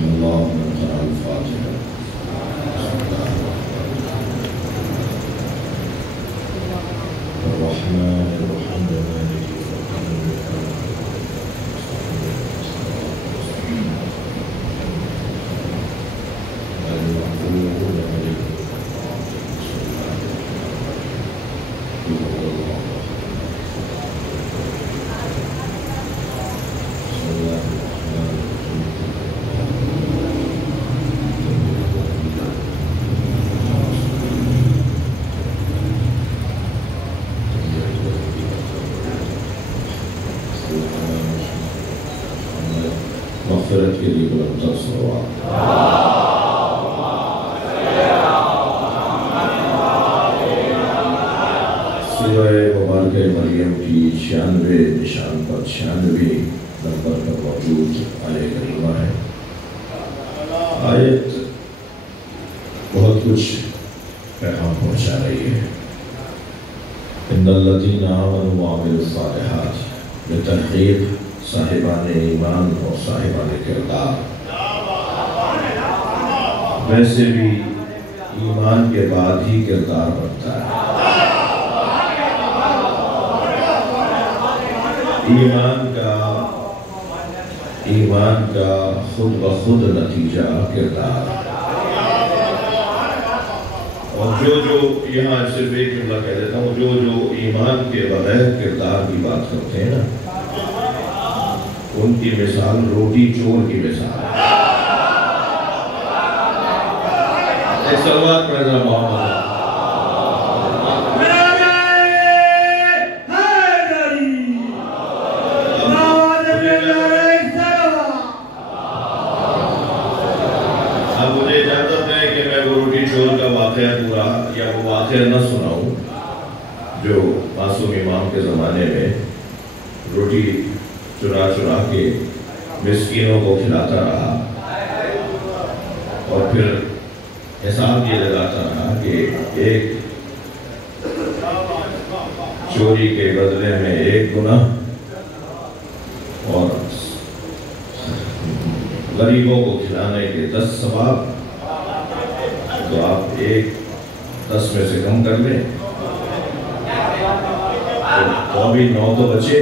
رحم الله من قرأ الفاتحة. الرحمن الرحيم مالك يوم الدين. المغفور عليهم. مغفرت کے لیے بلند تر صلوات. سورہ مبارکہ مریم کی 96 نشان پر 96 نمبر پر موجود آیہ کریمہ ہے. آیت بہت کچھ پیغام پہنچا رہی ہے. ان الذین آمنوا وعملوا الصالحات، بتحقیق صاحبان ایمان اور صاحبان کردار. ویسے بھی ایمان کے بعد ہی کردار بنتا ہے. ایمان کا خود بخود نتیجہ کردار. اور جو یہاں صرف ایک جملہ کہہ دیتا ہوں، جو ایمان کے بغیر کردار کی بات کرتے ہیں نا، ان کی مثال روٹی چور کی مثال ہے. ایک سلوات پڑھ ذرا محمد. اب مجھے اجازت ہے کہ میں وہ روٹی چور کا واقعہ پورا یا وہ واقعہ نہ سناؤں جو معصوم امام کے زمانے میں روٹی چرا کے مسکینوں کو کھلاتا رہا اور پھر حساب یہ لگاتا رہا کہ ایک چوری کے بدلے میں ایک گناہ اور غریبوں کو کھلانے کے 10 ثواب، تو آپ 10 میں سے کم کر لیں تو ابھی 9 تو بچے.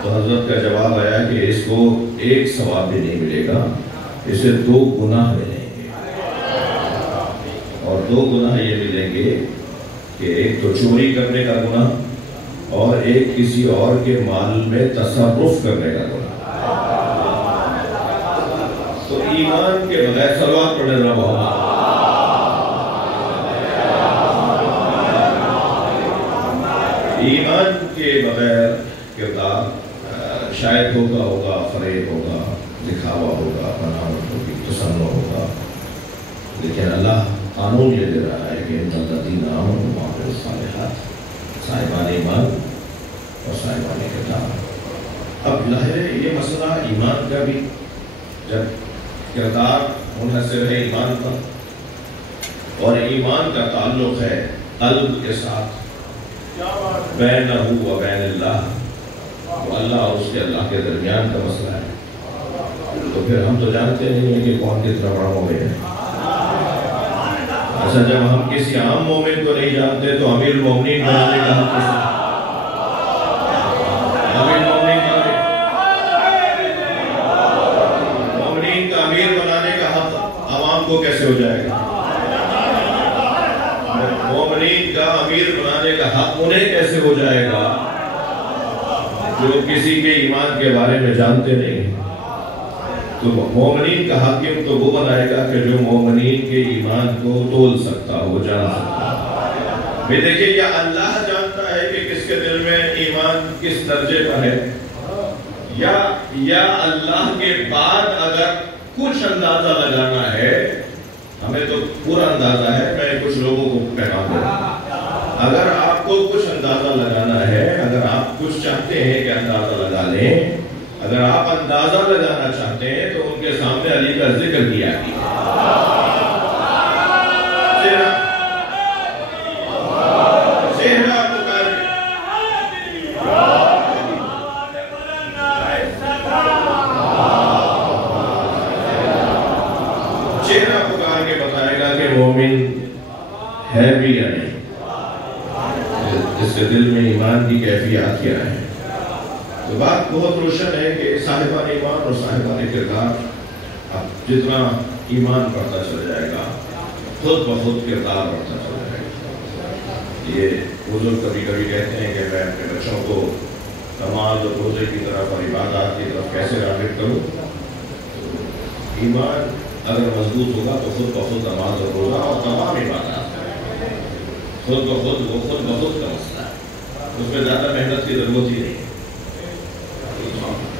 تو حضرت کا جواب آیا کہ اس کو 1 ثواب بھی نہیں ملے گا، اسے 2 گناہ ملیں گے. اور 2 گناہ یہ ملیں گے کہ ایک تو چوری کرنے کا گناہ اور ایک کسی اور کے مال میں تصرف کرنے کا گناہ. تو ایمان کے بغیر صلوات پڑھنے رہا ہوں. ایمان کے بغیر کردار شاید ہوگا فریب ہوگا، دکھاوا ہوگا، بناوٹ ہوگی، تصنع ہوگا. لیکن اللہ قانون یہ دے رہا ہے کہ ان الذین آمنوا وعملوا الصالحات، صاحبان ایمان اور صاحبان کردار. اب ظاہر ہے یہ مسئلہ ایمان کا بھی، جب کردار منحصر ہے ایمان پر اور ایمان کا تعلق ہے قلب کے ساتھ، بینہ و بین اللہ، تو اللہ اور اس کے اللہ کے درمیان کا مسئلہ ہے. تو پھر ہم تو جانتے نہیں ہیں کہ کون کتنا بڑا مومن ہے. اچھا، جب ہم کسی عام مومن کو نہیں جانتے تو امیر المومنین بنانے کا حق کس ہے؟ مومنین کا امیر بنانے کا حق عوام کو کیسے ہو جائے گا؟ مومنین کا امیر بنانے کا حق انہیں کیسے ہو جائے گا جو کسی کے ایمان کے بارے میں جانتے نہیں؟ تو مومنین کا حاکم تو وہ بنائے گا کہ جو مومنین کے ایمان کو تول سکتا ہو، جان سکتا ہو. میں دیکھیں، یا اللہ جانتا ہے کہ کس کے دل میں ایمان کس درجے پر ہے، یا اللہ کے بعد اگر کچھ اندازہ لگانا ہے. ہمیں تو پورا اندازہ ہے، میں کچھ لوگوں کو پیغام دے رہا ہوں. اگر آپ کو کچھ اندازہ لگانا ہے، اگر آپ کچھ چاہتے ہیں کہ اندازہ لگا لیں، اگر آپ اندازہ لگانا چاہتے ہیں تو ان کے سامنے علی کا ذکر کیا گیا. بھی یا نہیں؟ جس کے دل میں ایمان کی کیفیات کیا ہے؟ تو بات بہت روشن ہے کہ صاحبان ایمان اور صاحبان کردار اب جتنا ایمان بڑھتا چلا جائے گا خود بخود کردار بڑھتا چلا جائے گا۔ یہ بزرگ کبھی کبھی کہتے ہیں کہ میں اپنے بچوں کو نماز اور روزے کی طرف اور عبادات کی طرف کیسے راغب کروں؟ ایمان اگر مضبوط ہوگا تو خود بخود نماز اور روزہ اور تمام عبادات خود بخود کا مسئلہ ہے، اس پہ زیادہ محنت کی ضرورت ہی نہیں ہے،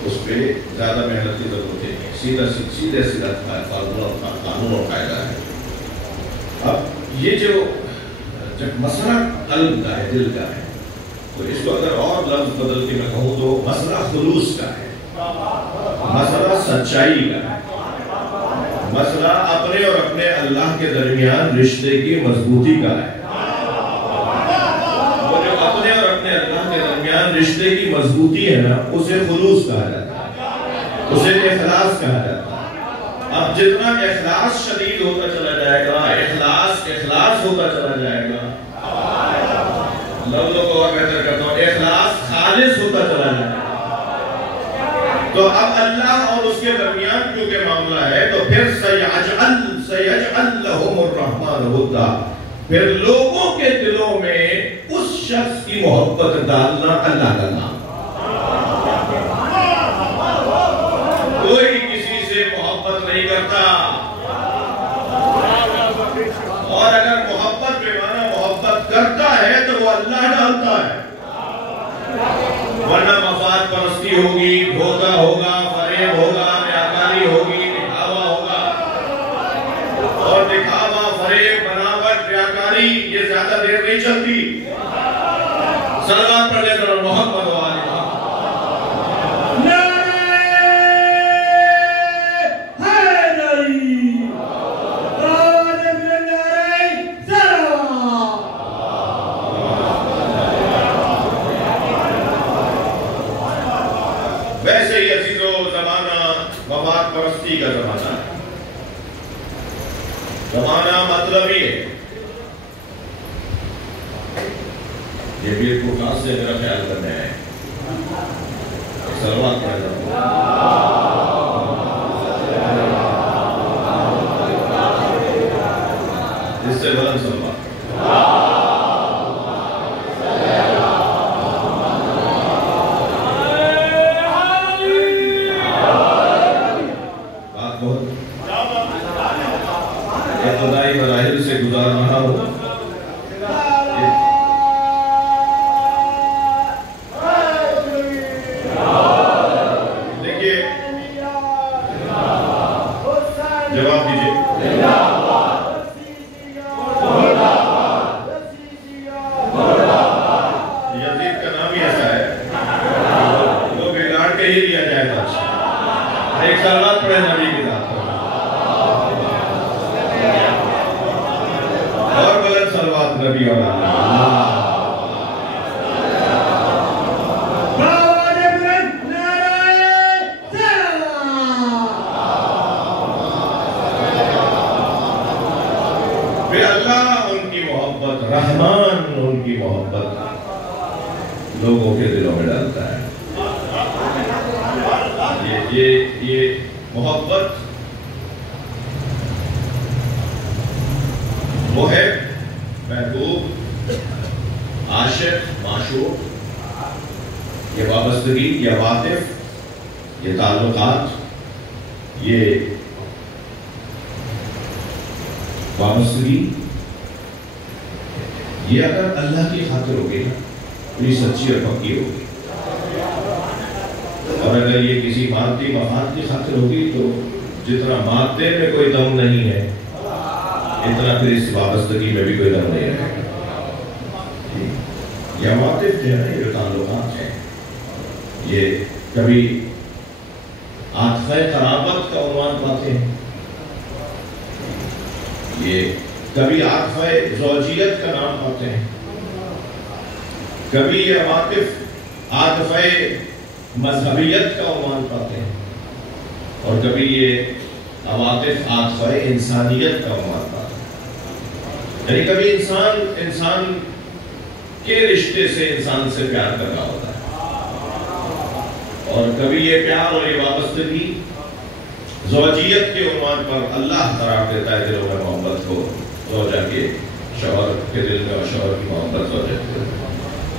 اس پہ زیادہ محنت کی ضرورت ہی نہیں ہے، سیدھا قانون اور قاعدہ ہے۔ اب یہ جب مسئلہ قلب کا ہے، دل کا ہے، تو اس کو اگر اور لفظ بدل کے میں کہوں تو مسئلہ خلوص کا ہے، مسئلہ سچائی کا ہے، مسئلہ اپنے اور اپنے اللہ کے درمیان رشتے کی مضبوطی کا ہے۔ وہ جو اپنے اور اپنے اللہ کے درمیان رشتے کی مضبوطی ہے نا، اسے خلوص کہا جاتا ہے، اسے اخلاص کہا جاتا ہے۔ اب جتنا اخلاص شدید ہوتا چلا جائے گا، اخلاص ہوتا چلا جائے گا، لفظوں کو اور بہتر کرتا ہوں، اخلاص خالص ہوتا چلا جائے گا، تو اب اللہ اور اس کے درمیان کیونکہ معاملہ ہے تو پھر سیجعل لہم الرحمن ودا، پھر لوگوں کے دلوں میں اس شخص کی محبت ڈالنا اللہ کا نام۔ کوئی کسی سے محبت نہیں کرتا، اور اگر محبت بے معنی محبت کرتا ہے تو وہ اللہ ڈالتا ہے، ورنہ مفاد پرستی ہوگی، دھوکہ ہوگا، فریب ہوگا، ریاکاری ہوگی، دکھاوا ہوگا، اور دکھاوا، فریب، بناوٹ، ریاکاری یہ زیادہ دیر نہیں چلتی۔ صلوات پڑھ لے ذرا محمد و آل محمد۔ ویسے ہی عزیزو زمانہ مفاد پرستی کا زمانہ ہے، زمانہ مطلبی ہے۔ یہ بھی کو خاص سے میرا خیال کرنے ہے، صلوات پڑھ جاؤں اس سے بلند صلوات۔ ابتدائی مراحل سے گزار رہا ہوں، دیکھیے جواب دیجیے۔ یزید کا نام ہی ایسا ہے، وہ بگاڑ کے ہی لیا جائے گا۔ ایک صلوات پڑھے نبی کی ذات پر، اور بلند صلوات نبی اور اللہ۔ پھر اللہ ان کی محبت، رحمان ان کی محبت لوگوں کے دلوں میں ڈالتا ہے۔ یہ محبت محب، محبوب، عاشق، معشوق، یہ وابستگی، یہ عواطف، یہ تعلقات، یہ وابستگی، یہ اگر اللہ کی خاطر ہوگی نا پوری سچی اور پکی ہوگی، اور اگر یہ کسی مادی مفاد کی خاطر ہوگی تو جتنا مادے میں کوئی دم نہیں ہے اتنا پھر اس وابستگی میں بھی کوئی دم نہیں رہے گا۔ یہ عواطف جو ہے نا، یہ جو تعلقات ہیں، یہ کبھی عاطفہ قرابت کا عنوان پاتے ہیں، یہ کبھی عاطفہ زوجیت کا نام پاتے ہیں، کبھی یہ عواطف عاطفہ مذہبیت کا عنوان پاتے ہیں، اور کبھی یہ عواطف عاطفہ انسانیت کا عنوان پاتے ہیں۔ یعنی کبھی انسان کے رشتے سے انسان سے پیار کر رہا ہوتا ہے، اور کبھی یہ پیار اور یہ وابستگی زوجیت کے عنوان پر اللہ قرار دیتا ہے دلوں میں محبت کو، زوجہ کے شوہر کے دل میں اور شوہر کی محبت زوجہ کے دل میں،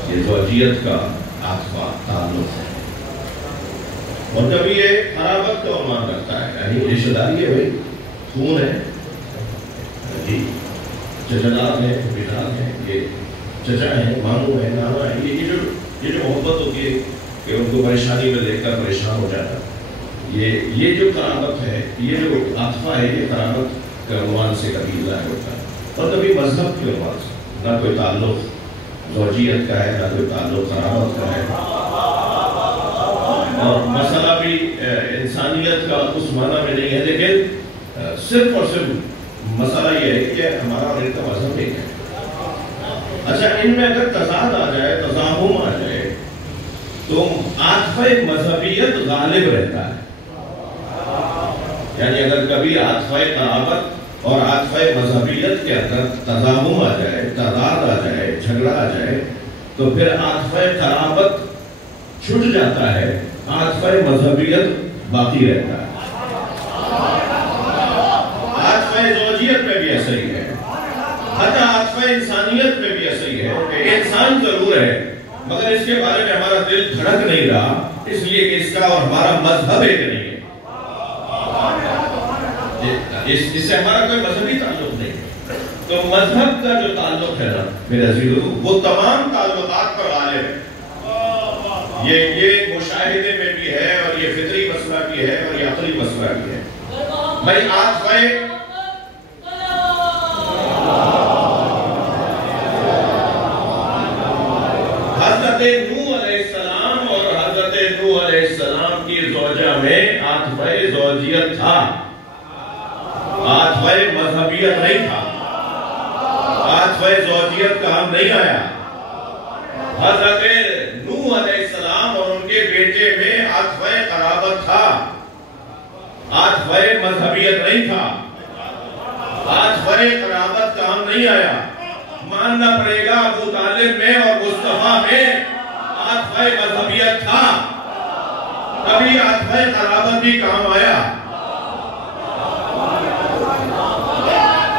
یہ زوجیت کا عاطفہ تعلق ہے۔ اور کبھی یہ قرابت کا عنوان رکھتا ہے، یعنی رشتہ داری ہے، بھائی خون ہے، جی چچا ہے، بیٹا ہے، یہ چچا ہے، ماموں ہے، نانا ہے، یہ جو محبت ہوتی ہے کہ ان کو پریشانی میں دیکھ کر پریشان ہو جاتا ہے، یہ جو قرابت ہے، یہ جو عاطفہ ہے، یہ قرابت کے عنوان سے کبھی ظاہر ہوتا ہے، اور کبھی مذہب کے عنوان سے، نہ کوئی تعلق زوجیت کا ہے، نہ کوئی تعلق قرابت کا ہے، اور مسئلہ بھی انسانیت کا اس معنی میں نہیں ہے، لیکن صرف اور صرف مسئلہ یہ ہے کہ ہمارا اور ان کا مذہب ایک ہے۔ اچھا، ان میں اگر تضاد آ جائے، تضاہم آ جائے، تو عاطفہ مذہبیت غالب رہتا ہے، یعنی اگر کبھی عاطفہ قرابت اور عاطفہ مذہبیت کے اندر تضاہم آ جائے، تضاد آ جائے، جھگڑا آ جائے، تو پھر عاطفہ قرابت چھٹ جاتا ہے، عاطفہ مذہبیت باقی رہتا ہے۔ عاطفہ زوجیت میں بھی ایسا ہی ہے، حتی عاطفہ انسانیت میں بھی ایسا ہی ہے کہ انسان ضرور ہے، مگر اس کے بارے میں ہمارا دل دھڑک نہیں رہا، اس لیے کہ اس کا اور ہمارا مذہب ایک نہیں ہے، اس سے ہمارا کوئی مذہبی تعلق نہیں ہے۔ تو مذہب کا جو تعلق ہے نا میرے عزیزو، وہ تمام تعلقات پر غالب ہے، یہ مشاہدے میں بھی ہے، اور یہ فطری مسئلہ بھی ہے، اور یہ عقلی مسئلہ بھی ہے۔ بھائی عاطفہ حضرت نوح علیہ السلام اور حضرت نوح علیہ السلام کی زوجہ میں عاطفہ زوجیت تھا، عاطفہ مذہبیت نہیں تھا، عاطفہ زوجیت کام نہیں آیا۔ حضرت نوح علیہ السلام اور ان کے بیٹے میں عاطفہ قرابت تھا، عاطفہ مذہبیت نہیں تھا، عاطفہ قرابت کام نہیں آیا۔ ماننا پڑے گا ابو طالب میں اور مصطفیٰ میں عاطفہ مذہبیت تھا، کبھی عاطفہ قرابت بھی کام آیا۔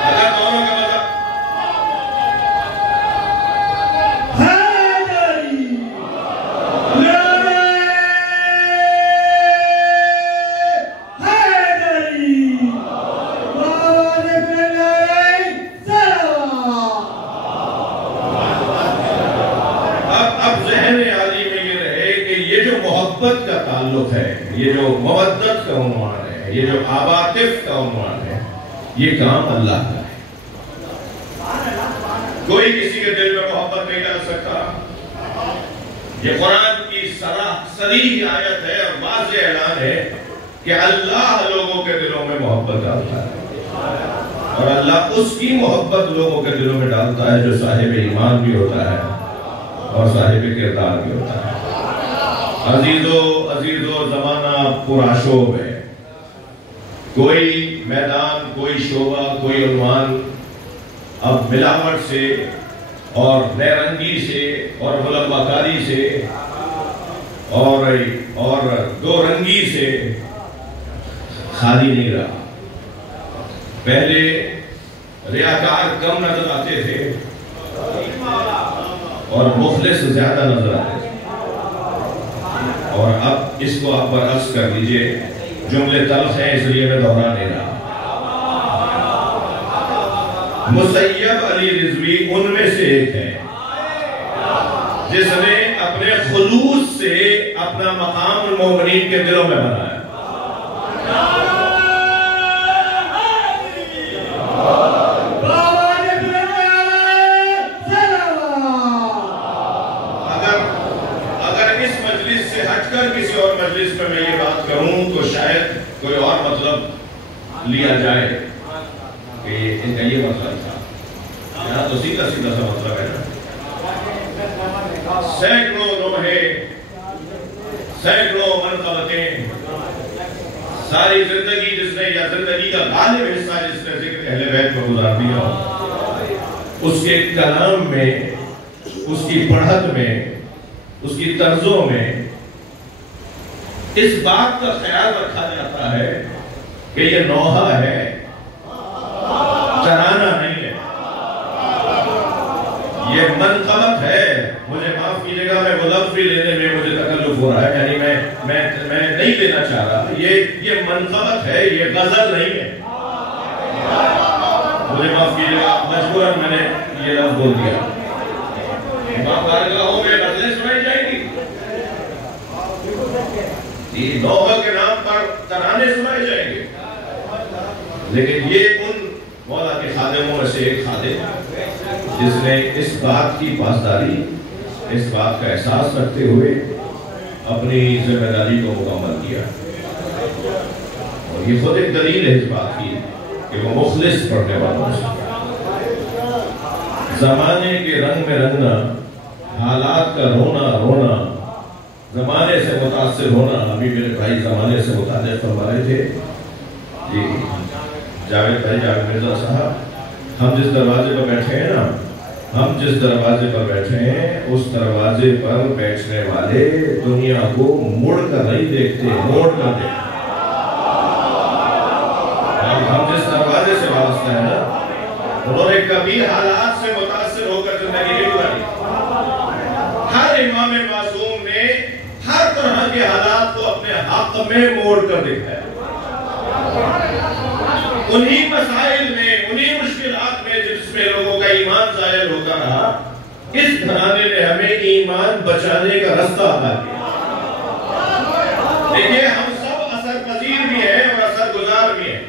اگر دونوں کا مطلب کا تعلق ہے، یہ جو مودت کا عنوان ہے، یہ جو عواطف کا عنوان ہے، یہ کام اللہ کا ہے۔ کوئی کسی کے دل میں محبت نہیں ڈال سکتا۔ یہ قرآن کی صریح آیت ہے اور واضح اعلان ہے کہ اللہ لوگوں کے دلوں میں محبت ڈالتا ہے، اور اللہ اس کی محبت لوگوں کے دلوں میں ڈالتا ہے جو صاحب ایمان بھی ہوتا ہے اور صاحب کردار بھی ہوتا ہے۔ عزیزو زمانہ پرآشوب ہے، کوئی میدان، کوئی شعبہ، کوئی عنوان اب ملاوٹ سے اور بے رنگی سے اور ملوہ کاری سے اور دو رنگی سے خالی نہیں رہا۔ پہلے ریاکار کم نظر آتے تھے اور مخلص زیادہ نظر آتے تھے، اور اب اس کو آپ برعکس کر لیجئے، جملے تلخ ہیں اس لیے میں دہرا نہیں رہا۔ مسیب علی رضوی ان میں سے ایک ہے جس نے اپنے خلوص سے اپنا مقام المومنین کے دلوں میں بنایا۔ کسی اور مجلس میں یہ بات کروں تو شاید کوئی اور مطلب لیا جائے کہ ان کا یہ مطلب تھا، یہاں تو سیدھا سا مطلب ہے نا۔ سینکڑوں لمحے، سینکڑوں منقبتیں، ساری زندگی جس نے یا زندگی کا غالب حصہ جس نے ذکر اہل بیت میں گزار دیا، اس کے کلام میں، اس کی پڑھت میں، اس کی طرزوں میں اس بات کا خیال رکھا جاتا ہے کہ یہ نوحہ ہے، ترانہ نہیں ہے، یہ منقبت ہے۔ مجھے معاف کیجئے گا، میں وہ لفظ بھی لینے میں مجھے تکلف ہو رہا ہے، یعنی میں نہیں لینا چاہ رہا، یہ منقبت ہے، یہ غزل نہیں ہے۔ مجھے معاف کیجئے گا، مجبوراً میں نے یہ لفظ بول دیا۔ امام بارگاہوں میں غزلیں سنائی جائیں گی، نوحہ کے نام پر ترانے سنائے جائیں گے، لیکن یہ ان مولا کے خادموں میں سے ایک خادم جس نے اس بات کی پاسداری، اس بات کا احساس رکھتے ہوئے اپنی ذمہ داری کو مکمل کیا، اور یہ خود ایک دلیل ہے اس بات کی کہ وہ مخلص پڑھنے والوں سے زمانے کے رنگ میں رنگنا، حالات کا رونا رونا، زمانے سے متاثر ہونا۔ ابھی میرے بھائی زمانے سے متاثر فرما رہے تھے جی، جاوید بھائی، جاوید مرزا صاحب، ہم جس دروازے پر بیٹھے ہیں نا، ہم جس دروازے پر بیٹھے ہیں اس دروازے پر بیٹھنے والے دنیا کو مڑ کر نہیں دیکھتے، موڑ کر دیکھتے۔ ہم جس دروازے سے وابستہ ہیں نا، انہوں نے کبھی حالات سے متاثر ہو کر زندگی نہیں گزاری۔ ہر امام معصوم نے ہر طرح کے حالات کو اپنے حق میں موڑ کر دیکھا ہے۔ انہی مسائل میں، انہی مشکلات میں جس میں لوگوں کا ایمان ظاہر ہوتا رہا، اس گھرانے نے ہمیں ایمان بچانے کا رستہ عطا کیا۔ دیکھیں، ہم سب اثر پذیر بھی ہیں اور اثر گزار بھی ہیں،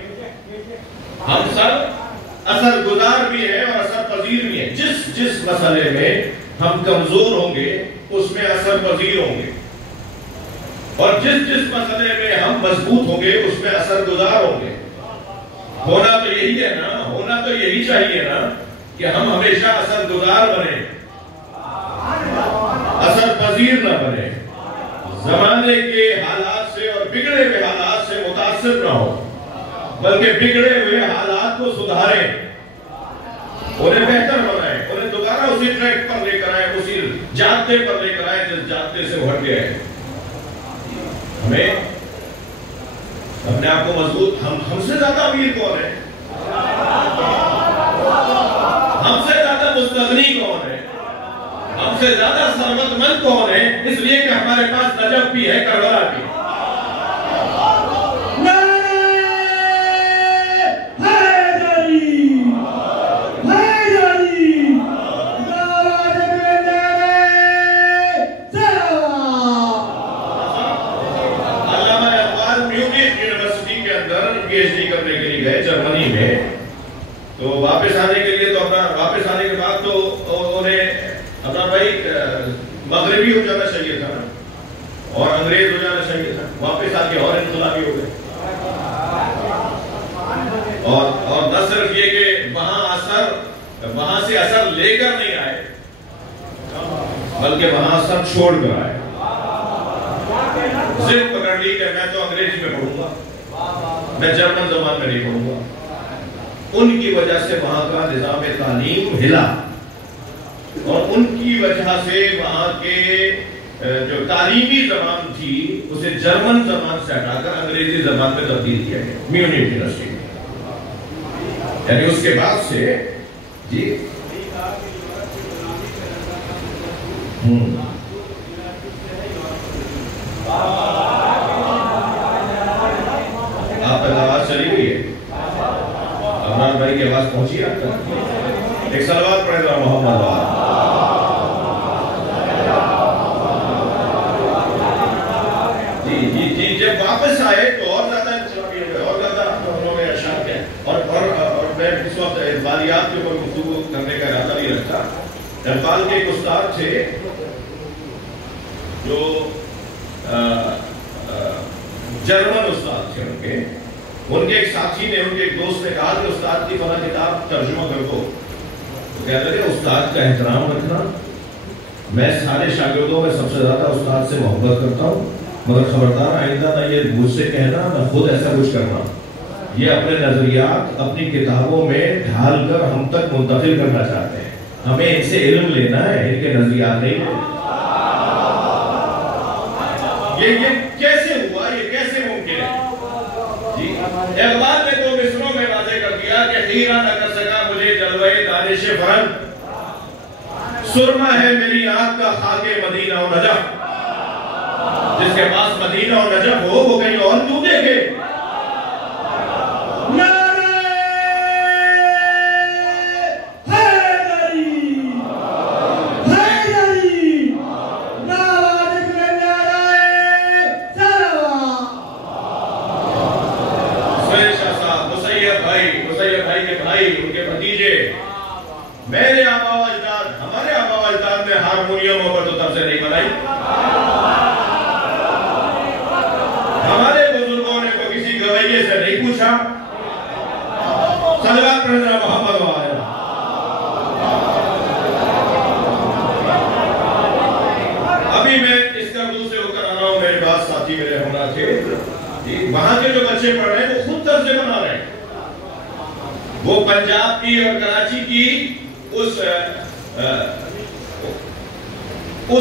ہم سب اثر گزار بھی ہیں اور اثر پذیر بھی ہیں۔ جس مسئلے میں ہم کمزور ہوں گے اس میں اثر پذیر ہوں گے، اور جس مسئلے میں ہم مضبوط ہوں گے اس میں اثر گزار ہوں گے۔ ہونا تو یہی ہے نا، ہونا تو یہی چاہیے نا کہ ہم ہمیشہ اثر گزار بنے، اثر پذیر نہ بنے، زمانے کے حالات سے اور بگڑے ہوئے حالات سے متاثر نہ ہو، بلکہ بگڑے ہوئے حالات کو سدھاریں، انہیں بہتر بنائیں، انہیں دوبارہ اسی ٹریک پر لے کر آئیں، اسی جادے پر لے کر آئیں جس جادے سے وہ ہٹ گئے ہیں۔ ہمیں اپنے آپ کو مضبوط، ہم سے زیادہ امیر کون ہے؟ ہم سے زیادہ مستغنی کون ہے؟ ہم سے زیادہ ثروت مند کون ہے؟ اس لیے کہ ہمارے پاس نجف بھی ہے، کربلا بھی۔ جرمنی میں تو واپس آنے کے لیے، تو واپس آنے کے بعد تو انہیں اپنا بھائی مغربی ہو جانا چاہیے تھا اور انگریز ہو جانا چاہیے تھا، واپس آ کے اور انقلابی ہو گئے، اور نہ صرف یہ کہ وہاں سے اثر لے کر نہیں آئے، بلکہ وہاں اثر چھوڑ کر آئے۔ ضد پکڑ لی کہ میں تو انگریزی میں پڑھوں گا، میں جرمن زبان میں نہیں پڑھوں گا۔ ان کی وجہ سے وہاں کا نظام تعلیم ہلا، اور ان کی وجہ سے وہاں کے جو تعلیمی زبان تھی اسے جرمن زبان سے ہٹا کر انگریزی زبان میں تبدیل کیا گیا، میونخ یونیورسٹی میں۔ یعنی اس کے بعد سے جی آپ تک آواز چلی گئی ہے؟ عمران بھائی کی آواز پہنچی آپ تک؟ ایک صلوات پڑھے ذرا محمد وآلہ۔ جی جب واپس آئے تو اور زیادہ انقلابی ہو گئے، اور زیادہ انہوں نے اشعار کیا، اور میں اس وقت اقبالیات کے اوپر گفتگو کرنے کا ارادہ نہیں رکھتا۔ اقبال کے ایک استاد تھے جو جرمن استاد تھے، ان کے ایک ساتھی نے، ان کے ایک دوست نے کہا کہ استاد کی فلاں کتاب ترجمہ کر دو، تو کہتے ہیں استاد کا احترام رکھنا، میں سارے شاگردوں میں سب سے زیادہ استاد سے محبت کرتا ہوں، مگر خبردار آئندہ نہ یہ مجھ سے کہنا نہ خود ایسا کچھ کرنا، یہ اپنے نظریات اپنی کتابوں میں ڈھال کر ہم تک منتقل کرنا چاہتے ہیں۔ ہمیں ان سے علم لینا ہے، ان کے نظریات نہیں لینا۔ یہ کیسے ہوا، یہ کیسے ممکن ہے؟ جی اقبال نے تو مصروں میں واضح کر دیا کہ خیرہ نہ کر سکا مجھے جلوہ دانش فرنگ، سرما ہے میری آنکھ کا خاک مدینہ و نجف۔ جس کے پاس مدینہ و نجف ہو وہ کہیں اور کیوں دیکھے؟ میرے آبا و اجداد، ہمارے آبا و اجداد نے ہارمونیم پر تو تب سے نہیں بنائی۔ ہمارے بزرگوں نے تو کسی گویے سے نہیں پوچھا۔ صلوات پڑھنا محمد و آلہ۔ ابھی میں اس اردو سے ہو کر آ رہا ہوں، میرے بات ساتھی میرے ہونا تھے، وہاں کے جو بچے پڑھ رہے ہیں وہ خود طرز سے بنا رہے ہیں۔ وہ پنجاب کی اور کراچی کی اس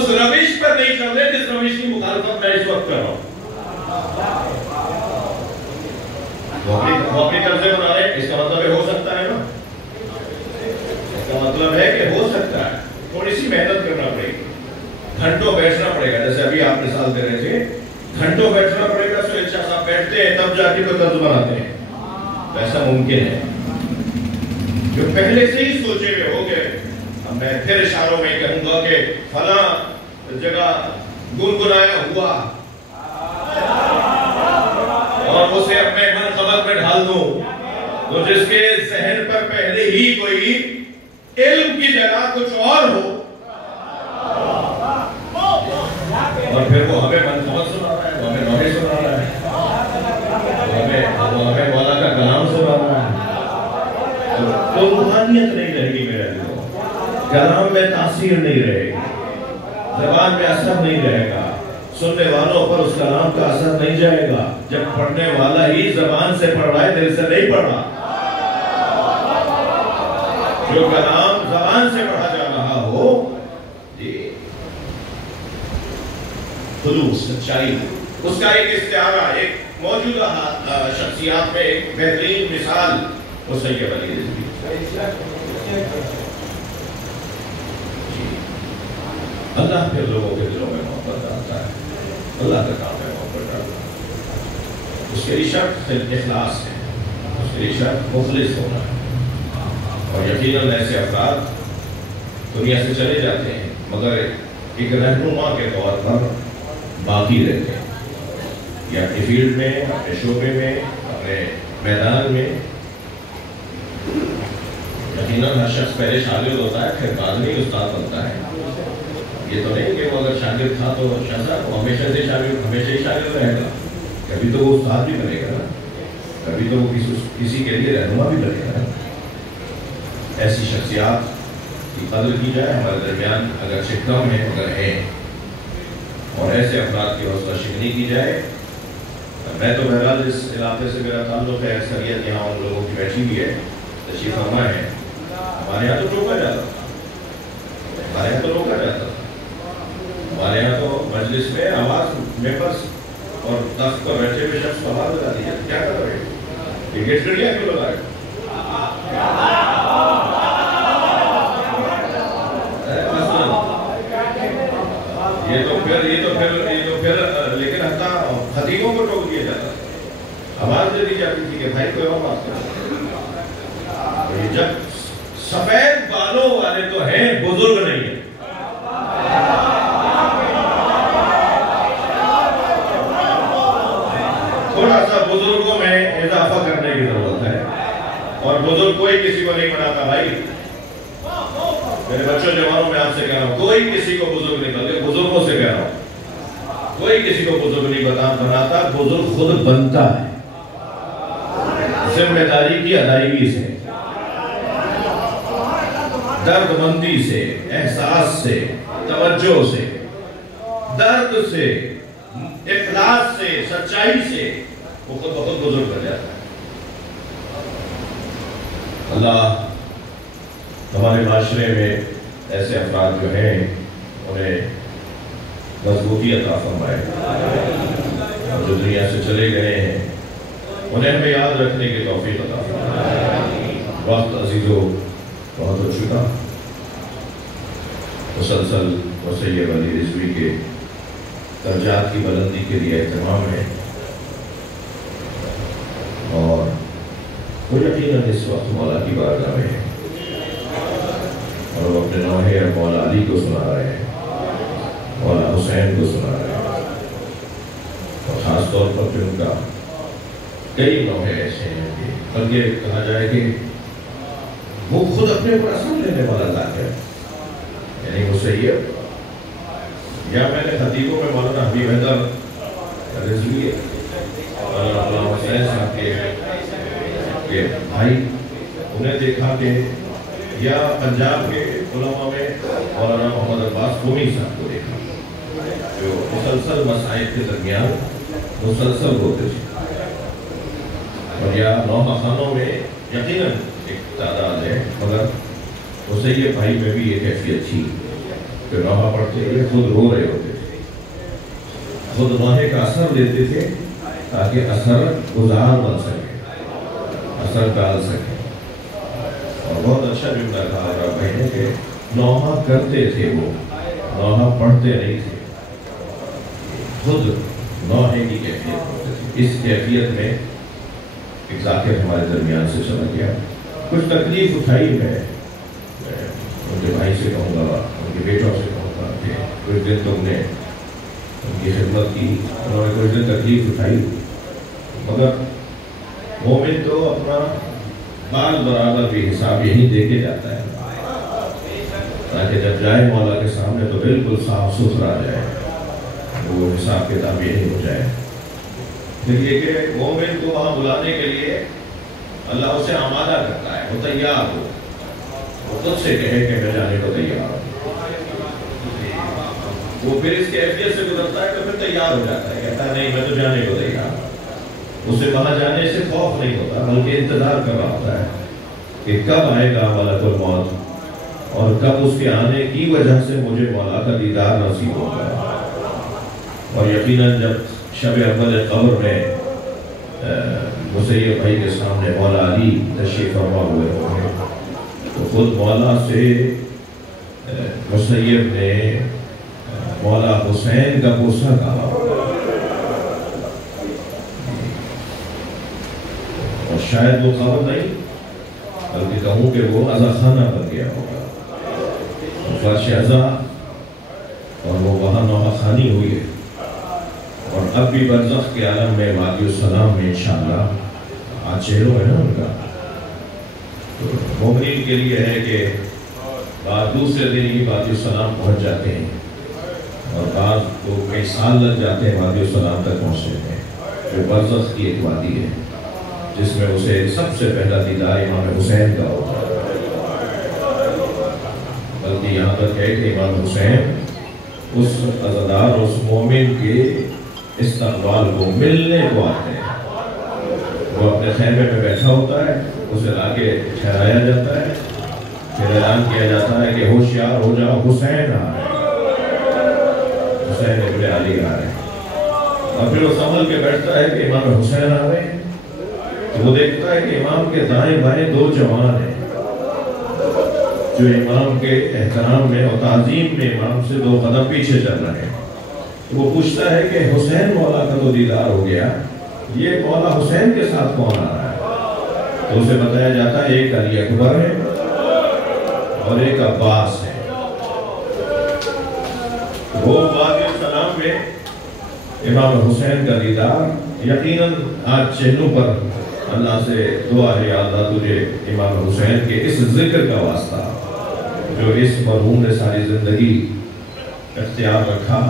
روش پر نہیں چل رہے جس روش کی مخالفت میں اس وقت کر رہا ہوں۔ وہ اپنی طرف سے بنا رہے ہیں، اس کا مطلب ہے ہو سکتا ہے نا، اس کا مطلب ہے کہ ہو سکتا ہے۔ تھوڑی سی محنت کرنا پڑے گی، گھنٹوں بیٹھنا پڑے گا، جیسے ابھی آپ مثال دے رہے تھے، گھنٹوں بیٹھنا پڑے گا۔ سہیل شاہ صاحب بیٹھتے ہیں تب جا کے تو طرز بناتے ہیں، ایسا ممکن ہے؟ جو پہلے سے ہی سوچے ہوئے ہو گئے، اب میں پھر اشاروں میں کہوں گا کہ فلاں جگہ گنگنایا ہوا اور اسے اپنے منقبت میں ڈھال دوں، تو جس کے ذہن پر پہلے ہی کوئی علم کی جگہ کچھ اور ہو، اور پھر وہ ہمیں منقبت سنا رہا ہے، وہ ہمیں نوحے سنا رہا ہے، وہ ہمیں مولا کا کلام سنا رہا ہے، تو روحانیت نہیں رہے گی میرے دلوں، کلام میں تاثیر نہیں رہے گی، زبان میں اثر نہیں رہے گا، سننے والوں پر اس کلام کا اثر نہیں جائے گا، جب پڑھنے والا ہی زبان سے پڑھ رہا ہے، دل سے نہیں پڑھ رہا۔ جو کلام زبان سے پڑھا جا رہا ہو، خلوص، سچائی، اس کا ایک استعارہ، ایک موجودہ شخصیات میں ایک بہترین مثال وہ سید علی رضوی۔ اللہ پھر لوگوں کے دلوں میں محبت ڈالتا ہے، اللہ کا کام ہے محبت ڈالتا ہے۔ اس کے لیے شرط اخلاص ہے، اس کے لیے شرط مخلص ہونا ہے، اور یقیناً ایسے افراد دنیا سے چلے جاتے ہیں مگر ایک رہنما کے طور پر باقی رہتے ہیں، یا اپنی فیلڈ میں، اپنے شعبے میں، اپنے میدان میں۔ یقیناً ہر شخص پہلے شاگرد ہوتا ہے، پھر بعد میں استاد بنتا ہے۔ یہ تو نہیں کہ وہ اگر شاگرد تھا تو وہ ہمیشہ سے شاگرد، ہمیشہ ہی شاگرد رہے گا، کبھی تو وہ استاد بھی بنے گا نا، کبھی تو وہ کسی کے لیے رہنما بھی بنے گا نا۔ ایسی شخصیات کی قدر کی جائے ہمارے درمیان، اگرچہ کم ہے مگر ہے، اور ایسے افراد کی حوصلہ شکنی کی جائے۔ میں تو بہرحال اس علاقے سے میرا تعلق ہے، اکثریت یہاں ان لوگوں کی بیٹھی ہوئی ہے، تشریف فرما ہے۔ ہمارے یہاں تو روکا جاتا تھا، ہمارے یہاں تو روکا جاتا تھا، ہمارے یہاں تو مجلس میں آواز ممبرس اور تخت پر بیٹھے ہوئے شخص کو آواز لگا دی جاتی، کیا کر رہے ہیں؟ یہ گیٹ کڑیا کیوں لگا ہے؟ یہ تو پھر لیکن حتیٰ خطیبوں کو ٹوک دیا جاتا تھا، آواز دے دی جاتی تھی کہ بھائی کوئی اور بات کرو۔ جب سفید بالوں والے تو ہیں، بزرگ نہیں ہیں۔ تھوڑا سا بزرگوں میں اضافہ کرنے کی ضرورت ہے، اور بزرگ کوئی کسی کو نہیں بناتا بھائی۔ میرے بچوں جوانوں میں آپ سے کہہ رہا ہوں، کوئی کسی کو بزرگ نہیں بناتا، بزرگوں سے کہہ رہا ہوں، کوئی کسی کو بزرگ نہیں بناتا، بزرگ خود بنتا ہے ذمہ داری کی ادائیگی سے، درد مندی سے، احساس سے، توجہ سے، درد سے، اخلاص سے، سچائی سے، وہ خود بخود بزرگ بن جاتا ہے۔ اللہ ہمارے معاشرے میں ایسے افراد جو ہیں انہیں مضبوطی عطا فرمائے، اور جو دنیا سے چلے گئے ہیں انہیں ہمیں یاد رکھنے کی توفیق عطا فرمائے۔ وقت عزیزو بہت ہو چکا، مسلسل مسیب علی رضوی کے درجات کی بلندی کے لیے اہتمام ہے، اور وہ یقیناً اس وقت مولا کی بارگاہ میں ہے، اور وہ اپنے نوحے مولا علی کو سنا رہے ہیں، مولا حسین کو سنا رہے ہیں، اور خاص طور پر پھر ان کا کئی نوحے ایسے ہیں کہ بلکہ کہا جائے کہ وہ خود اپنے اوپر اثر لینے والا ذات ہے، یعنی مسیب، یا میں نے خطیبوں میں مولانا حبیب حیدر رضوی اور مولانا حسین صاحب کے بھائی انہیں دیکھا کہ یا پنجاب کے علماء میں مولانا محمد عباس قومی صاحب کو دیکھا جو مسلسل مسائل کے درمیان مسلسل ہوتے تھے، اور یا نوحہ خانوں میں یقیناً ایک تعداد ہے، مگر مسیب بھائی میں بھی یہ کیفیت تھی کہ نوحہ پڑھتے ہوئے خود رو رہے ہوتے تھے، خود نوحے کا اثر لیتے تھے تاکہ اثر گزار بن سکے، اثر ڈال سکے۔ اور بہت اچھا جملہ کہا رہا بھائی نے کہ نوحہ کرتے تھے، وہ نوحہ پڑھتے نہیں تھے، خود نوحے کی کیفیت ہوتے تھے۔ اس کیفیت میں ایک ذاکر ہمارے درمیان سے چلا گیا، کچھ تکلیف اٹھائی، میں ان کے بھائی سے کہوں گا، ان کے بیٹوں سے کہوں گا کہ کچھ دن تم نے ان کی خدمت کی، انہوں نے کچھ دن تکلیف اٹھائی، مگر مومن تو اپنا بال برابر بھی حساب یہی دے کے جاتا ہے تاکہ جب جائے مولا کے سامنے تو بالکل صاف ستھرا جائے، وہ حساب کتاب یہی ہو جائے۔ پھر یہ کہ مومن کو وہاں بلانے کے لیے اللہ اسے آمادہ کرتا ہے، وہ تیار ہو، وہ خود سے کہے کہ میں جانے کو تیار ہوں، وہ پھر اس کیفیت سے گزرتا ہے تو پھر تیار ہو جاتا ہے، کہتا ہے نہیں میں تو جانے کو تیار ہوں۔ اسے وہاں جانے سے خوف نہیں ہوتا، بلکہ انتظار کر رہا ہوتا ہے کہ کب آئے گا ملک الموت، اور کب اس کے آنے کی وجہ سے مجھے مولا کا دیدار نصیب ہوگا۔ اور یقیناً جب شب اول قبر میں مسیب بھائی کے سامنے مولا علی تشریف فرما ہوئے ہوں گے تو خود مولا سے مسیب نے مولا حسین کا بوسہ کہا، اور شاید وہ خبر نہیں بلکہ کہوں کہ وہ عزا خانہ بن گیا ہوگا، فرش عزا، اور وہ وہاں نوحہ خانی ہوئی ہے، اور اب بھی برزخ کے عالم میں وادی السلام میں انشاءاللہ آج چہروں ہے نا ان کا، تو مومنین کے لیے ہے کہ بعد دوسرے دن ہی وادی السلام پہنچ جاتے ہیں، اور بعض کو کئی سال لگ جاتے ہیں وادی السلام تک پہنچنے میں، جو برزخ کی ایک وادی ہے جس میں اسے سب سے پہلا دیدار امام حسین کا ہوتا ہے، بلکہ یہاں تک ہے کہ امام حسین اس عزادار اور اس مومن کے استقبال کو ملنے کو آتے ہیں، وہ اپنے خیمے میں بیٹھا ہوتا ہے، اسے لا کے ٹھہرایا جاتا ہے، پھر اعلان کیا جاتا ہے کہ ہوشیار ہو جاؤ حسین آ رہے ہیں، حسین ابن علی آ رہے ہیں، اور پھر وہ سنبھل کے بیٹھتا ہے کہ امام حسین آ رہے ہیں، تو وہ دیکھتا ہے کہ امام کے دائیں بائیں دو جوان ہیں جو امام کے احترام میں اور تعظیم میں امام سے دو قدم پیچھے چل رہے ہیں۔ وہ پوچھتا ہے کہ حسین مولا کا تو دیدار ہو گیا، یہ مولا حسین کے ساتھ کون آ رہا ہے؟ تو اسے بتایا جاتا ہے ایک علی اکبر ہے اور ایک عباس ہے۔ وہ وادی السلام میں امام حسین کا دیدار، یقیناً آج چہروں پر اللہ سے دعا ہے، یا اللہ تجھے امام حسین کے اس ذکر کا واسطہ جو اس مرحوم نے ساری زندگی اختیار رکھا،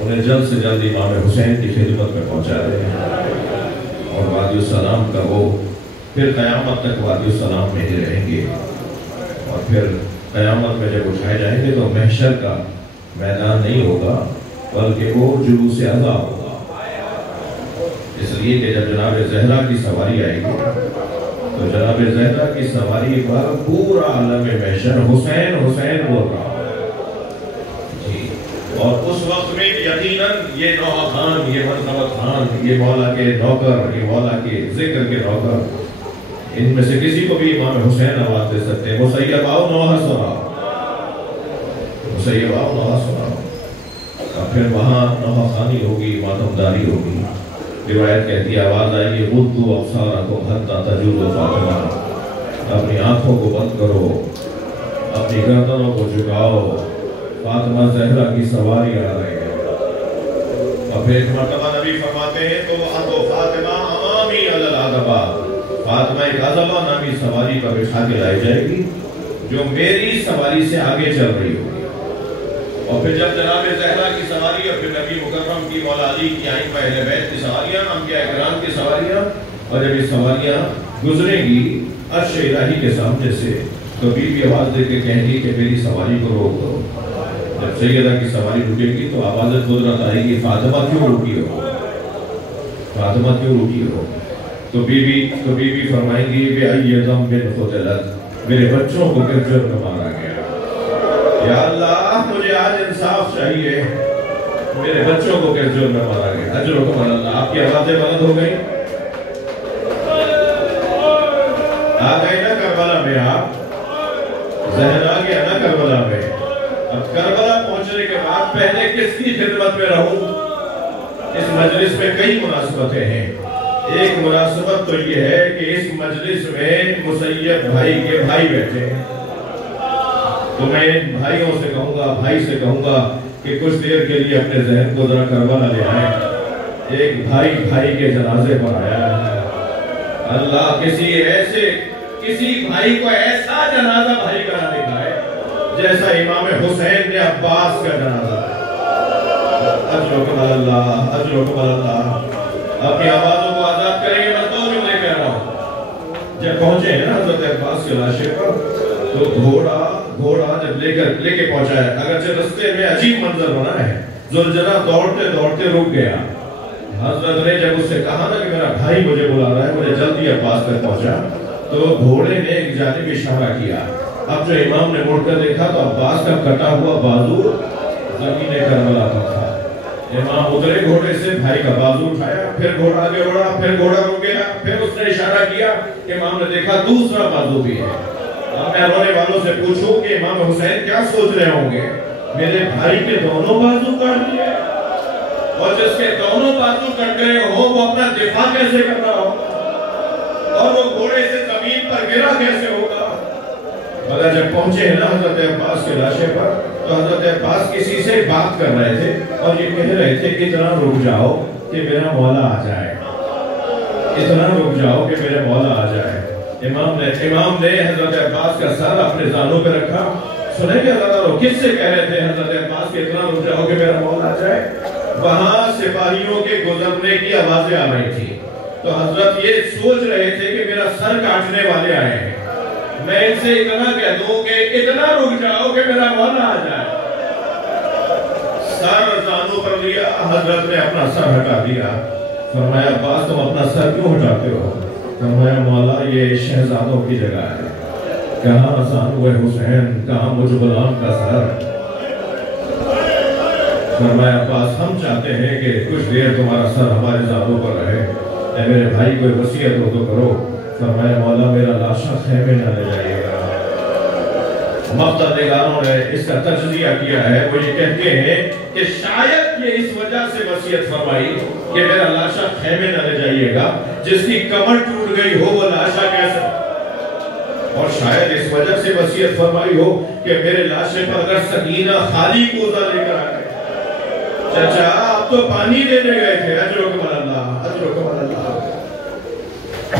انہیں جلد سے جلد امام حسین کی خدمت میں پہنچا دے، اور وادی السلام کا وہ پھر قیامت تک وادی السلام میں ہی رہیں گے، اور پھر قیامت میں جب اٹھائے جائیں گے تو محشر کا میدان نہیں ہوگا بلکہ وہ جلوس عزا ہوگا، اس لیے کہ جب جناب زہرا کی سواری آئے گی تو جناب زہرا کی سواری پر پورا عالم محشر حسین حسین بول رہا جی. اور اس وقت میں یقیناً یہ نوحہ خان، یہ مرتبت خان، یہ مولا کے نوکر، یہ مولا کے ذکر کے نوکر، ان میں سے کسی کو بھی امام حسین آواز دے سکتے ہیں. مسیب آؤ نوحہ سناؤ، مسیب آؤ نوحہ سناؤ. اور پھر وہاں نوحہ خانی ہوگی، ماتمداری ہوگی. روایت کہتی ہے آواز آئی ہے غضوا ابصارکم حتی تجور فاطمہ، اپنی آنکھوں کو بند کرو، اپنی گردنوں کو جھکاؤ، فاطمہ زہرا کی سواری آ رہی ہے. اور پھر ایک مرتبہ نبی فرماتے ہیں تو اتو فاطمہ امامی علی العذبہ، فاطمہ ایک عذبہ نامی سواری پر بٹھا کے لائی جائے گی جو میری سواری سے آگے چل رہی ہوگی. اور پھر جب جناب زہرا کی سواری اور پھر نبی مکرم کی مولا علی کی ائمہ اہل بیت کی سواریاں، انبیاء کرام کی سواریاں، اور جب یہ سواریاں گزریں گی عرش الہی کے سامنے سے تو بی بی آواز دے کے کہیں گی کہ میری سواری کو روک دو. جب سیدہ کی سواری رکے گی تو آواز قدرت آئے گی فاطمہ کیوں رکی ہو، فاطمہ کیوں رکی ہو. تو بی بی فرمائیں گی بے ای ذنب قتلت، میرے بچوں کو کس جرم میں مارا گیا. یا اللہ مجھے آج انصاف چاہیے، میرے بچوں کو کس جرم میں مارا گیا. اجرکم علی اللہ. آپ کی آوازیں بلند ہو گئی، آ گئے نا کربلا میں، آپ ذہن آ گیا نا کربلا میں. اب کربلا پہنچنے کے بعد پہلے کس کی خدمت میں رہوں. اس مجلس میں کئی مناسبتیں ہیں. ایک مناسبت تو یہ ہے کہ اس مجلس میں مسیب بھائی کے بھائی بیٹھے ہیں. تو میں بھائیوں سے کہوں گا، بھائی سے کہوں گا کہ کچھ دیر کے لیے اپنے ذہن کو ذرا کربلا لے آئیں. ایک بھائی کے جنازے پر آیا ہے. اللہ کسی بھائی کو ایسا جنازہ بھائی کا نہ دکھائے جیسا امام حسین نے عباس کا جنازہ. اجرکم علی اللہ، اجرکم علی اللہ. اپنی آوازوں کو آزاد کریں گے. میں 2 جملے کہہ رہا ہوں. جب پہنچے ہیں نا حضرت عباس کے لاشے پر تو گھوڑا جب لے کے پہنچا ہے، اگرچہ رستے میں عجیب منظر بنا ہے. ذوالجلال دوڑتے دوڑتے رک گیا. حضرت نے جب اس سے کہا نا کہ میرا بھائی مجھے بلا رہا ہے، مجھے جلدی عباس تک پہنچا، تو گھوڑے نے ایک جانب اشارہ کیا. اب جو امام نے مڑ کر دیکھا تو عباس کا کٹا ہوا بازو زمین کربلا پر تھا. امام اترے گھوڑے سے، بھائی کا بازو اٹھایا، پھر گھوڑا آگے بڑھا، پھر گھوڑا رک گیا، پھر اس نے اشارہ کیا. امام نے دیکھا دوسرا بازو بھی ہے. اب میں رونے والوں سے پوچھوں کہ امام حسین کیا سوچ رہے ہوں گے، میرے بھائی کے دونوں بازو کاٹ دیے، اور جس کے دونوں بازو کٹ گئے ہو وہ اپنا دفاع کیسے کر رہا ہوگا، اور وہ گھوڑے سے زمین پر گرا کیسے ہوگا. مگر جب پہنچے ہیں نا حضرت عباس کے لاشے پر تو حضرت عباس کسی سے بات کر رہے تھے اور یہ کہہ رہے تھے اتنا رک جاؤ کہ میرا مولا آ جائے، اتنا رک جاؤ کہ میرا مولا آ جائے. امام نے حضرت عباس کا سر اپنے زانوں پہ رکھا. سنیں گے اللہ کس سے کہہ رہے تھے حضرت عباس کہ اتنا رک جاؤ کہ میرا مولا آ جائے. وہاں سپاہیوں کے گزرنے کی آوازیں آ رہی تھی. تو حضرت یہ سوچ رہے تھے کہ میرا سر کاٹنے والے آئے ہیں، میں ان سے اتنا کہہ دوں کہ اتنا رک جاؤ کہ میرا مولا آ جائے. سر زانوں پر لیا، حضرت نے اپنا سر ہٹا دیا. فرمایا عباس تم اپنا سر کیوں ہٹاتے ہو؟ فرمایا مولا یہ شہزادوں کی جگہ ہے. کہاں زانو حسین، کہاں مجھ غلام کا سر. فرمایا عباس ہم چاہتے ہیں کہ کچھ دیر تمہارا سر ہمارے زانوں پر رہے. اے میرے بھائی کوئی وصیت ہو تو کرو. فرمایا مولا میرا لاشا خیمے نہ لے جائیے گا. مقتدی نگاروں نے اس کا تجزیہ کیا ہے. وہ یہ کہتے ہیں کہ شاید یہ اس وجہ سے وصیت فرمائی کہ میرا لاشا خیمے نہ لے جائیے گا، جس کی کمر ٹوٹ گئی ہو وہ لاشا کیسے. اور شاید اس وجہ سے وصیت فرمائی ہو کہ میرے لاشے پر اگر سکینہ خالی کوزہ لے کر آئے. چچا آپ تو پانی دینے گئے تھے. اجرکم علی اللہ، اجرکم علی اللہ.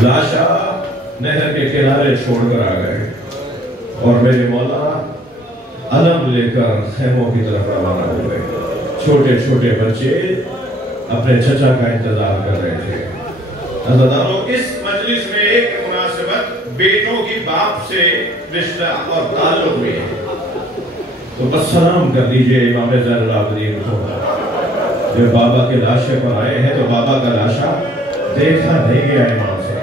لاشا نہر کے کنارے چھوڑ کر آ گئے اور میرے مولا علم لے کر خیموں کی طرف روانہ ہو گئے. چھوٹے چھوٹے بچے اپنے چچا کا انتظار کر رہے تھے. عزیزانو اس مجلس میں ایک مناسبت بیٹوں کی باپ سے رشتہ اور تعلق بھی ہے. تو بس سلام کر دیجئے امام زین العابدین کو. جب بابا کے لاشے پر آئے ہیں تو بابا کا لاشا دیکھا نہیں گیا امام سے.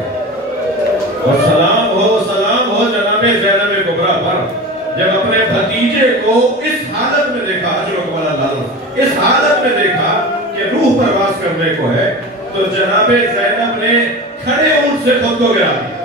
اور سلام ہو جناب زینب کبریٰ پر، جب اپنے بھتیجے کو اس حالت میں دیکھا، اس حالت میں دیکھا کہ روح پرواز کرنے کو ہے، تو جناب زینب نے کھڑے اونٹ سے خود کو گرا دیا،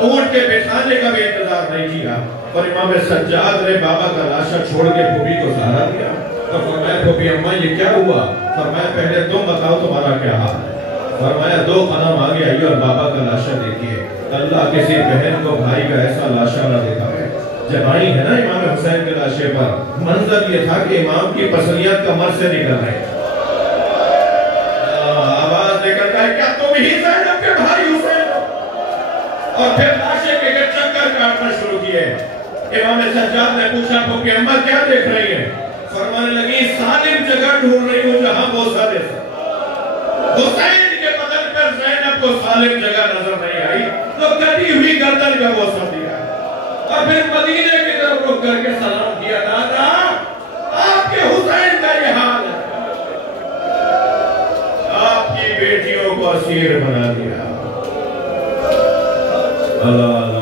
اونٹ کے بٹھانے کا بھی انتظار نہیں کیا، اور امام سجاد نے بابا کا لاشا چھوڑ کے پھوپھی کو سہارا دیا اور فرمایا پھوپھی اماں یہ کیا ہوا؟ فرمایا پہلے تم بتاؤ تمہارا کیا حال ہے؟ فرمایا 2 قدم آگے آئیے اور بابا کا لاشا دیکھیے۔ اللہ کسی بہن کو بھائی کا ایسا لاشا نہ دیکھا ہے۔ جب آئی ہے نا امام حسین کے لاشے پر، منظر یہ تھا کہ امام کی پسلیاں کمر سے نکل رہے، آواز نکلتا ہے کیا تم ہی زینب کے بھائی حسین ہو؟ اور پھر لاشے کے چکر کاٹنا شروع کیے۔ امام سجاد نے پوچھا پھوپھی اماں کیا دیکھ رہی ہیں؟ فرمانے لگی سالم جگہ ڈھونڈ رہی ہوں جہاں بوسہ دے سکتا۔ حسین کے بدن پر زینب کو سالم جگہ نظر نہیں آئی تو کٹی ہوئی گردن کا بوسہ دیا، اور پھر مدینے کی طرف رک کر کے سلام کیا، دادا آپ کے حسین کا یہ حال ہے، آپ کی بیٹیوں کو اسیر بنا دیا۔ اللہ